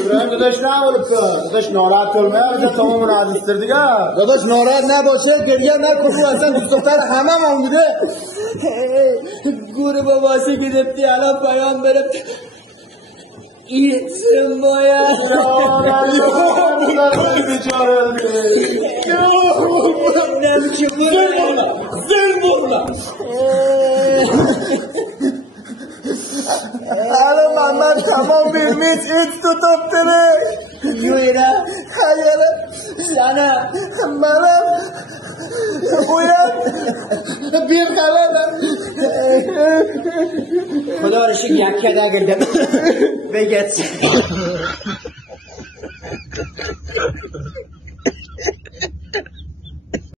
ابراهیم داداش نباید کن داداش ناراحت کلمه همجا تمامون عزیزتر دیگه داداش ناراحت نباشه گریه نکن اصلا دوست دختر همه مونده گوره باباسی گرفتی الان پیام بره ایتم باید نمیشه زل بخلا الان محمد تمام بیرمیت ایت تو تبتره یویره خیاله سنه منم باید بیر خلالم خدا رو شکر یک کده گردم بگت